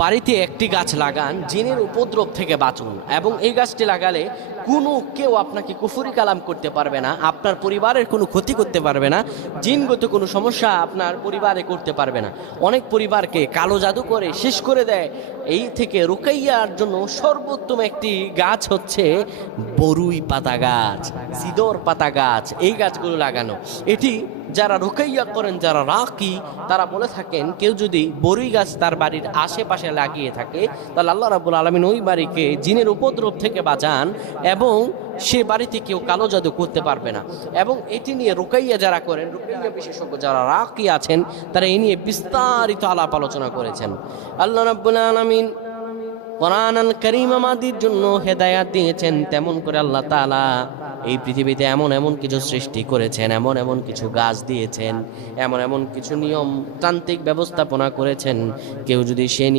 বাড়িতে একটি গাছ লাগান, জিনের উপদ্রব থেকে বাঁচুন এবং এই গাছটি লাগালে কোনো কেউ আপনাকে কুফুরি কালাম করতে পারবে না, আপনার পরিবারের কোনো ক্ষতি করতে পারবে না, জিনগত কোনো সমস্যা আপনার পরিবারে করতে পারবে না। অনেক পরিবারকে কালো জাদু করে শেষ করে দেয়। এই থেকে রুকাইয়ার জন্য সর্বোত্তম একটি গাছ হচ্ছে বরুই পাতা গাছ, সিদর পাতা গাছ, এই গাছগুলো লাগানো। এটি যারা রুকাইয়া করেন, যারা রাকি, তারা বলে থাকেন, কেউ যদি বরুই গাছ তার বাড়ির আশেপাশে লাগিয়ে থাকে, তাহলে আল্লাহ রাবুল আলমিন ওই বাড়িকে জিনের উপদ্রব থেকে বাঁচান এবং সে বাড়িতে কেউ কালো জাদু করতে পারবে না। এবং এটি নিয়ে রুকাইয়া যারা করেন, রুকাইয়া বিশেষজ্ঞ যারা রাকি আছেন, তারা এই নিয়ে বিস্তারিত আলাপ আলোচনা করেছেন। আল্লাহ রাব্বুল আলমিন কোরআন করিম আমাদের জন্য হেদায়াত দিয়েছেন, তেমন করে আল্লাহ তালা এই পৃথিবীতে এমন এমন কিছু সৃষ্টি করেছেন, এমন এমন কিছু গাছ দিয়েছেন, এমন এমন কিছু নিয়ম তান্ত্রিক ব্যবস্থাপনা করেছেন। কেউ যদি সে